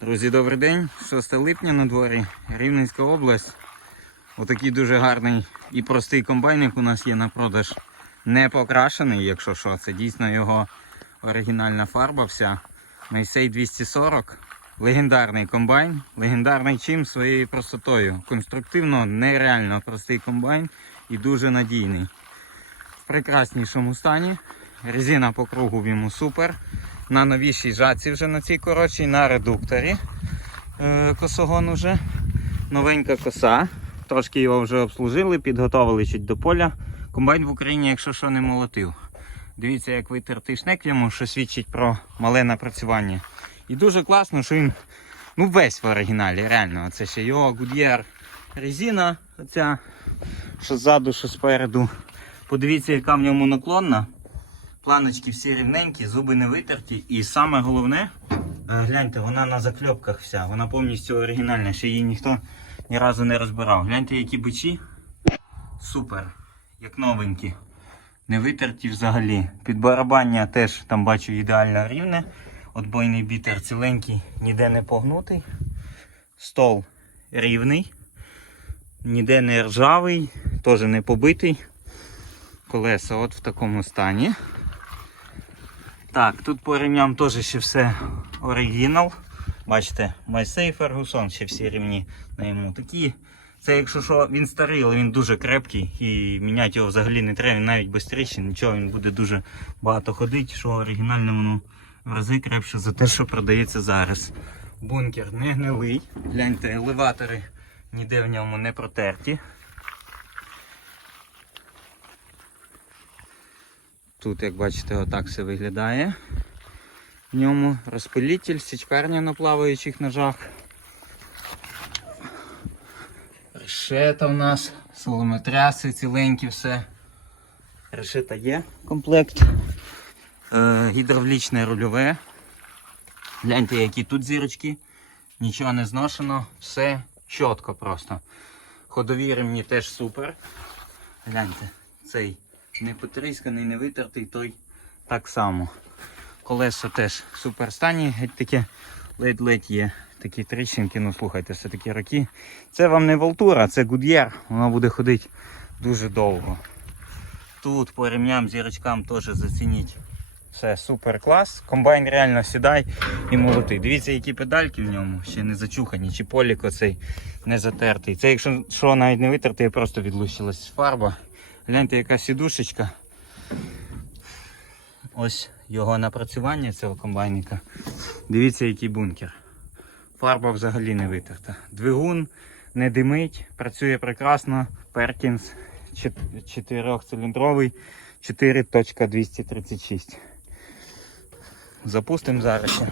Друзі, добрий день. 6 липня на дворі, Рівненська область. Отакий дуже гарний і простий комбайник у нас є на продаж. Не покрашений, якщо що. Це дійсно його оригінальна фарба вся. Мейсей 240. Легендарний комбайн. Легендарний чим своєю простотою. Конструктивно нереально простий комбайн і дуже надійний. В прекраснішому стані. Резина по кругу йому супер. На новішій жатці вже на цій коротшій, на редукторі е, косогон уже. Новенька коса. Трошки його вже обслужили, підготовили чуть до поля. Комбайн в Україні, якщо що, не молотив. Дивіться, як витертий шнек йому, що свідчить про мале напрацювання. І дуже класно, що він ну, весь в оригіналі, реально. Це ще його Goodyear резина, оця, що ззаду, що спереду. Подивіться, яка в ньому наклонна. Планочки всі рівненькі, зуби не витерті. І саме головне, е, гляньте, вона на закльопках вся, вона повністю оригінальна, ще її ніхто ні разу не розбирав. Гляньте, які бичі. Супер, як новенькі. Не витерті взагалі. Підбарабання теж там бачу ідеально рівне. Отбойний бітер ціленький, ніде не погнутий. Стол рівний, ніде не ржавий, теж не побитий. Колеса от в такому стані. Так, тут по ремням теж ще все оригінал. Бачите, Майсей Фергусон, ще всі рівні на йому такі. Це якщо що, він старий, але він дуже крепкий і міняти його взагалі не треба, він навіть тріщин, нічого, він буде дуже багато ходити, що оригінальне воно в рази крепше за те, що продається зараз. Бункер не гнилий. Гляньте, елеватори ніде в ньому не протерті. Тут, як бачите, отак все виглядає. В ньому розпилитель, січкарня на плаваючих ножах. Решета у нас, солометряси ціленькі все. Решета є комплект. Е, гідравлічне рульове. Гляньте, які тут зірочки. Нічого не зношено, все чітко просто. Ходові ремні теж супер. Гляньте, цей не потрісканий, не витертий, той так само. Колеса теж в суперстані, геть таке ледь-ледь є. Такі тріщинки, ну слухайте, все такі роки. Це вам не Волтура, це гудьєр, вона буде ходити дуже довго. Тут по ремням, зірочкам теж зацініть. Все, супер клас. Комбайн реально сідай і молотий. Дивіться, які педальки в ньому, ще не зачухані, чи полік оцей не затертий. Це якщо що навіть не витертий, просто відлущилась фарба. Гляньте, яка сідушечка. Ось його напрацювання цього комбайника. Дивіться, який бункер. Фарба взагалі не витерта. Двигун не димить, працює прекрасно. Перкінс 4-циліндровий 4.236. Запустимо зараз.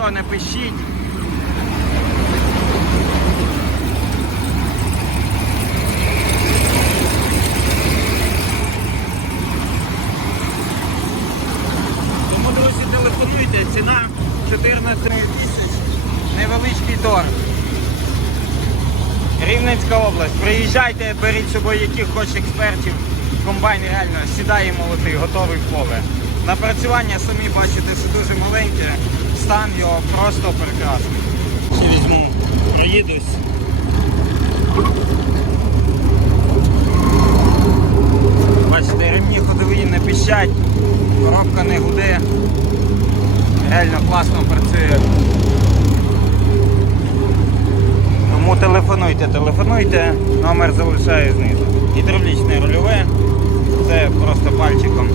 Нічого не пишіть. Тому, друзі, телефонуйте. Ціна 14 тисяч. Невеличкий торг. Рівненська область. Приїжджайте, беріть з собою яких хоч експертів. Комбайн реально сідає молотий, готовий в поле. Напрацювання самі бачите, що дуже маленьке. Стан його просто прекрасний. Ще візьму, проїдусь. Бачите, ремні ходові не піщать, коробка не гуде. Реально класно працює. Тому телефонуйте, телефонуйте, номер залишаю знизу. Гідравлічне рульове, це просто пальчиком